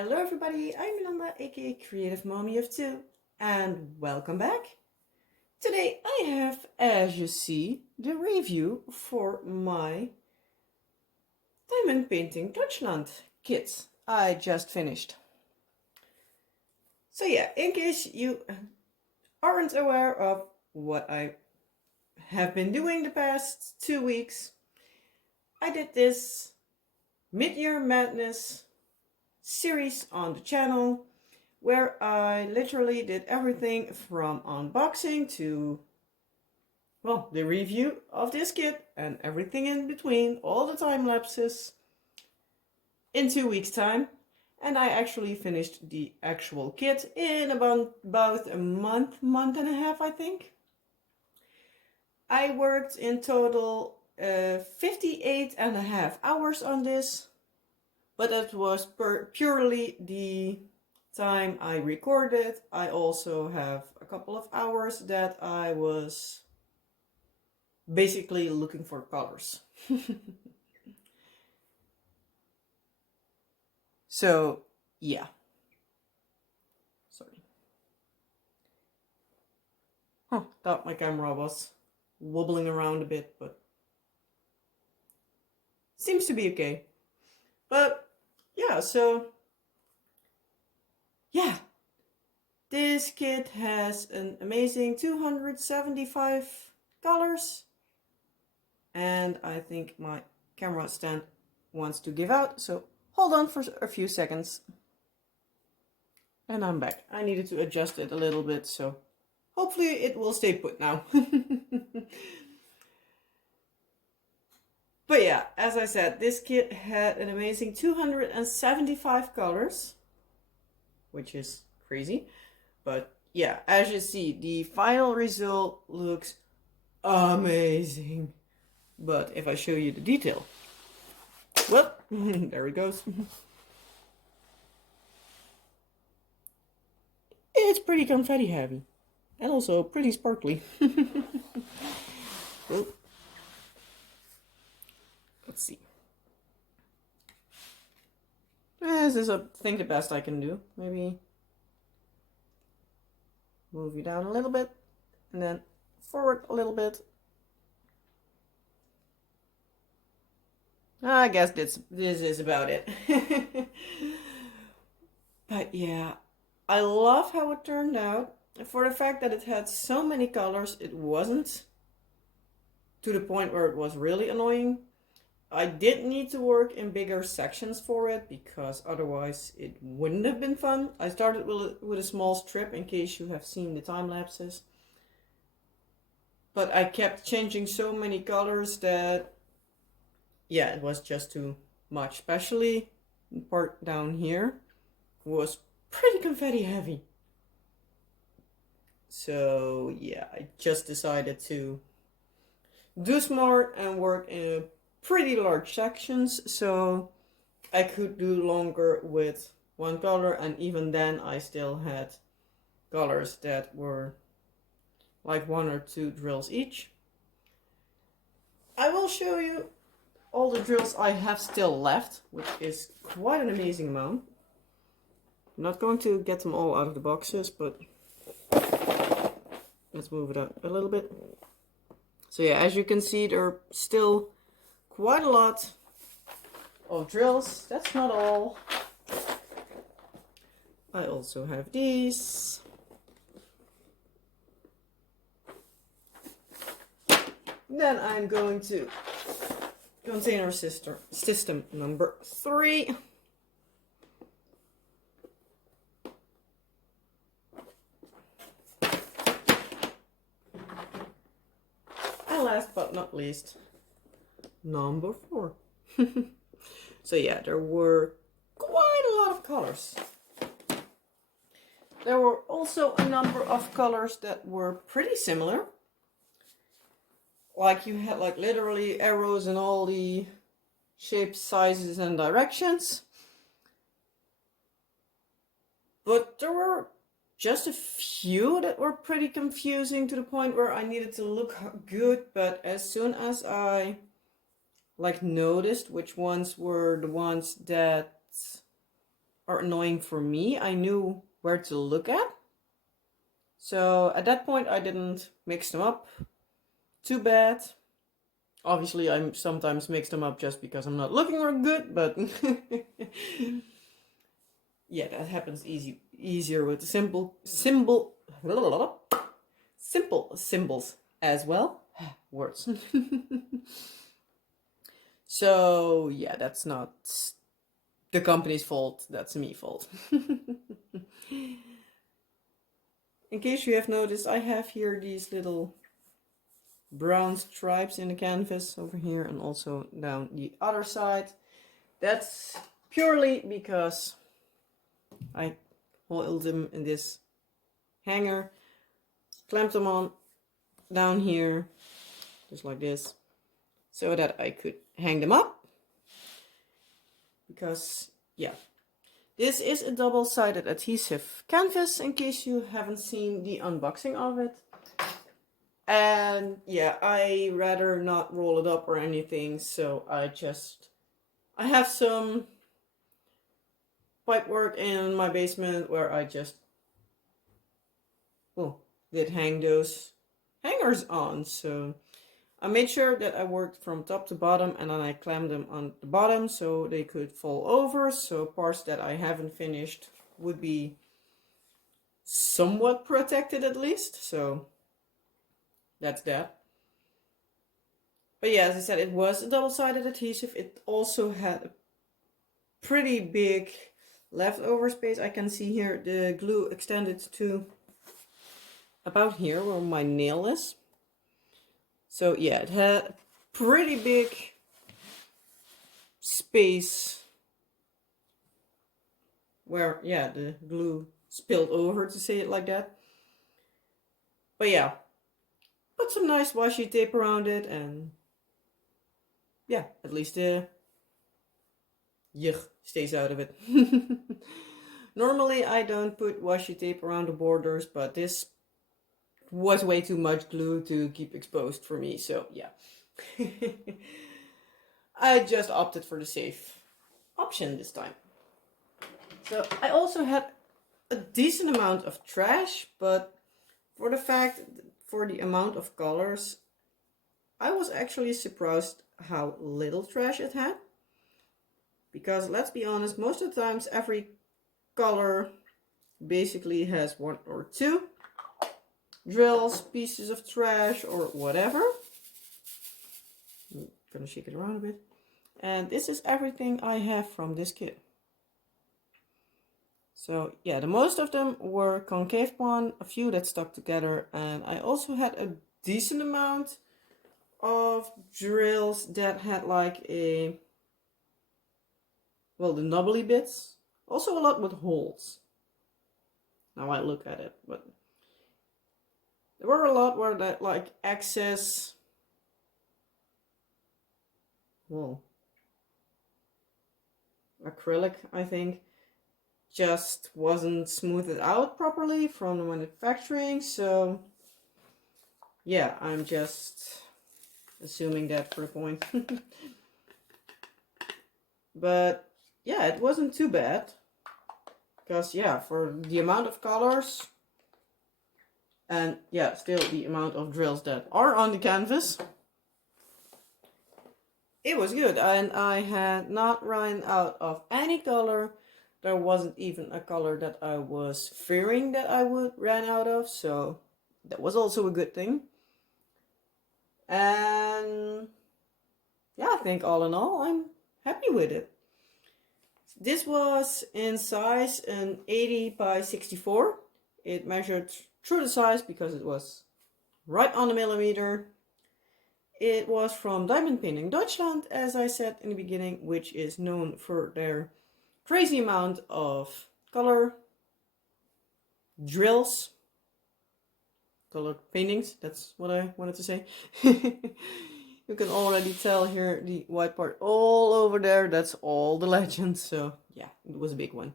Hello everybody, I'm Yolanda, aka Creative Mommy of Two, and welcome back. Today I have, as you see, the review for my Diamond Painting Deutschland kit I just finished. So yeah, in case you aren't aware of what I have been doing the past 2 weeks, I did this Mid-Year Madness series on the channel where I literally did everything from unboxing to, well, the review of this kit and everything in between, all the time lapses, in 2 weeks time. And I actually finished the actual kit in about a month and a half, I think. I worked in total 58 and a half hours on this, but it was purely the time I recorded. I also have a couple of hours that I was basically looking for colors. So yeah, sorry. Thought my camera was wobbling around a bit, but seems to be okay. But yeah, so yeah, this kit has an amazing $275, and I think my camera stand wants to give out, so hold on for a few seconds. And I'm back. I needed to adjust it a little bit, so hopefully it will stay put now. But yeah, as I said, this kit had an amazing 275 colors, which is crazy. But yeah, as you see, the final result looks amazing. But if I show you the detail, well, there it goes. It's pretty confetti heavy and also pretty sparkly. Well, let's see. This is, I think, the best I can do. Maybe move you down a little bit and then forward a little bit. I guess this is about it. But yeah, I love how it turned out. For the fact that it had so many colors, it wasn't to the point where it was really annoying. I did need to work in bigger sections for it because otherwise it wouldn't have been fun. I started with a small strip in case you have seen the time lapses. But I kept changing so many colors that, yeah, it was just too much. Especially the part down here was pretty confetti heavy. So yeah, I just decided to do smart and work in pretty large sections so I could do longer with one color, and even then I still had colors that were like 1 or 2 drills each. I will show you all the drills I have still left, which is quite an amazing amount. I'm not going to get them all out of the boxes, but let's move it up a little bit. So yeah, as you can see, there are still quite a lot of drills. That's not all. I also have these. Then I'm going to container system number 3. And last but not least, number 4. So yeah, there were quite a lot of colors. There were also a number of colors that were pretty similar. Like you had like literally arrows in all the shapes, sizes and directions. But there were just a few that were pretty confusing to the point where I needed to look good. But as soon as I like noticed which ones were the ones that are annoying for me, I knew where to look at. So at that point, I didn't mix them up too bad. Obviously, I sometimes mix them up just because I'm not looking real good, but yeah, that happens easier with the simple symbols as well. Words. So yeah, that's not the company's fault, that's me fault. In case you have noticed, I have here these little brown stripes in the canvas over here and also down the other side. That's purely because I held them in this hanger, clamped them on down here, just like this, so that I could hang them up. Because, yeah, this is a double-sided adhesive canvas, in case you haven't seen the unboxing of it. And yeah, I rather not roll it up or anything, so I have some pipe work in my basement where I just, well, did hang those hangers on. So I made sure that I worked from top to bottom, and then I clamped them on the bottom so they could fall over, so parts that I haven't finished would be somewhat protected at least. So that's that. But yeah, as I said, it was a double-sided adhesive. It also had a pretty big leftover space. I can see here the glue extended to about here where my nail is. So yeah, it had a pretty big space where, yeah, the glue spilled over, to say it like that. But yeah, put some nice washi tape around it, and yeah, at least the yuck stays out of it. Normally I don't put washi tape around the borders, but this was way too much glue to keep exposed for me, so yeah. I just opted for the safe option this time. So I also had a decent amount of trash, but for the amount of colors, I was actually surprised how little trash it had. Because let's be honest, most of the times every color basically has one or two drills, pieces of trash, or whatever. I'm gonna shake it around a bit. And this is everything I have from this kit. So yeah, the most of them were concave one, a few that stuck together, and I also had a decent amount of drills that had like a, well, the knobbly bits. Also a lot with holes. Now I look at it, but there were a lot where that like excess, well, acrylic, I think, just wasn't smoothed out properly from the manufacturing. So yeah, I'm just assuming that for the point. But yeah, it wasn't too bad, because yeah, for the amount of colors and yeah, still the amount of drills that are on the canvas, it was good. And I had not run out of any color. There wasn't even a color that I was fearing that I would run out of, so that was also a good thing. And yeah, I think all in all, I'm happy with it. This was in size an 80 by 64. It measured through the size because it was right on the millimeter. It was from Diamond Painting Deutschland, as I said in the beginning, which is known for their crazy amount of color drills, color paintings, that's what I wanted to say. You can already tell here the white part all over there, that's all the legends, so yeah, it was a big one.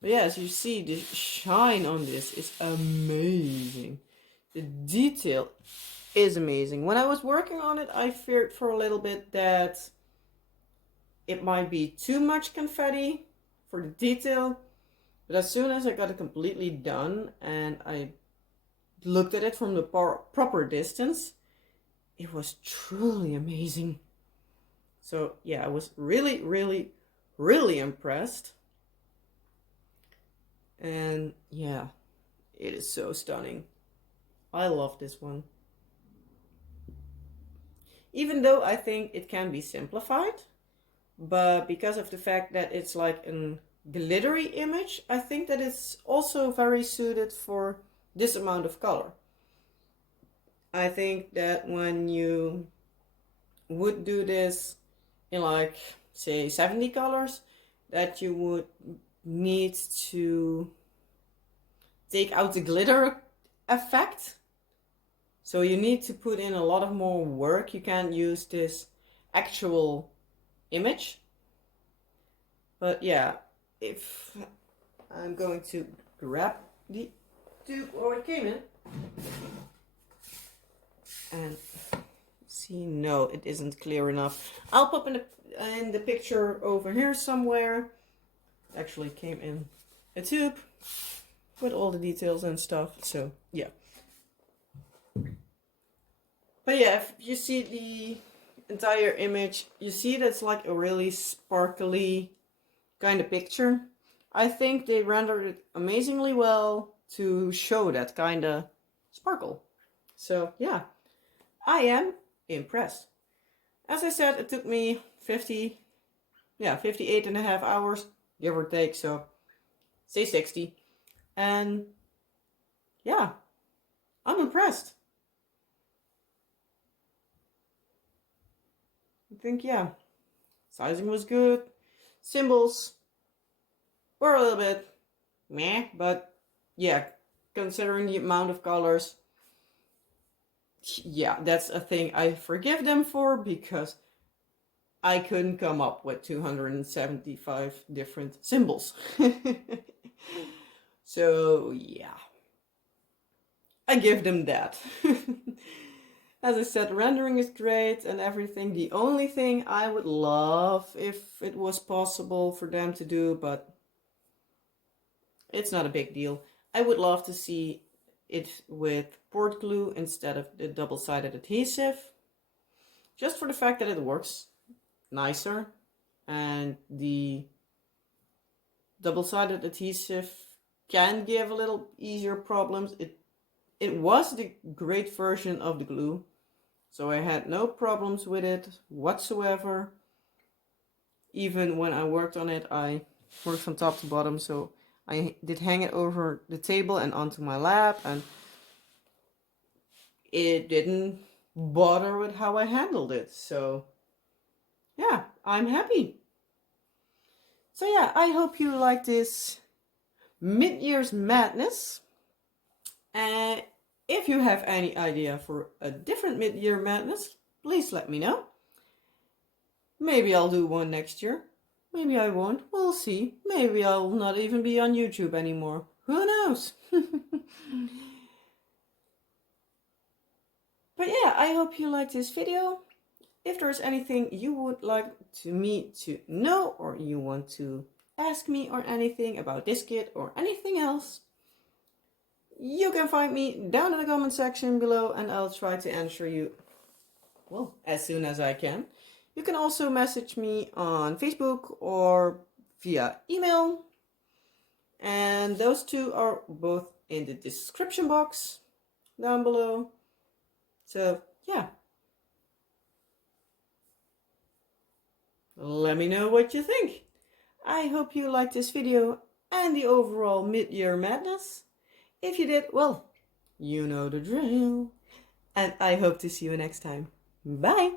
But yeah, as you see, the shine on this is amazing. The detail is amazing. When I was working on it, I feared for a little bit that it might be too much confetti for the detail, but as soon as I got it completely done and I looked at it from the proper distance, it was truly amazing. So yeah, I was really, really, really impressed. And yeah, it is so stunning. I love this one. Even though I think it can be simplified, but because of the fact that it's like a glittery image, I think that it's also very suited for this amount of color. I think that when you would do this in like say 70 colors, that you would need to take out the glitter effect. So you need to put in a lot of more work. You can't use this actual image. But yeah, if I'm going to grab the tube where it came in and see, no, it isn't clear enough. I'll pop in the picture over here somewhere. It actually came in a tube with all the details and stuff. So yeah. But yeah, if you see the entire image, you see that's like a really sparkly kind of picture. I think they rendered it amazingly well to show that kind of sparkle. So yeah, I am impressed. As I said, it took me 58.5 hours, give or take, so say 60. And yeah, I'm impressed. I think, yeah, sizing was good. Symbols were a little bit meh, but yeah, considering the amount of colors, yeah, that's a thing I forgive them for, because I couldn't come up with 275 different symbols. So yeah, I give them that. As I said, rendering is great and everything. The only thing I would love if it was possible for them to do, but it's not a big deal. I would love to see it with port glue instead of the double-sided adhesive. Just for the fact that it works nicer, and the double-sided adhesive can give a little easier problems. It was the great version of the glue, so I had no problems with it whatsoever. Even when I worked on it, I worked from top to bottom, so I did hang it over the table and onto my lap, and it didn't bother with how I handled it. So yeah, I'm happy. So yeah, I hope you like this mid-year's madness. And if you have any idea for a different mid-year madness, please let me know. Maybe I'll do one next year. Maybe I won't. We'll see. Maybe I'll not even be on YouTube anymore. Who knows? But yeah, I hope you liked this video. If there's anything you would like me to know, or you want to ask me or anything about this kit or anything else, you can find me down in the comment section below, and I'll try to answer you, well, as soon as I can. You can also message me on Facebook or via email, and those two are both in the description box down below. So yeah, let me know what you think. I hope you liked this video and the overall mid-year madness. If you did, well, you know the drill. And I hope to see you next time. Bye!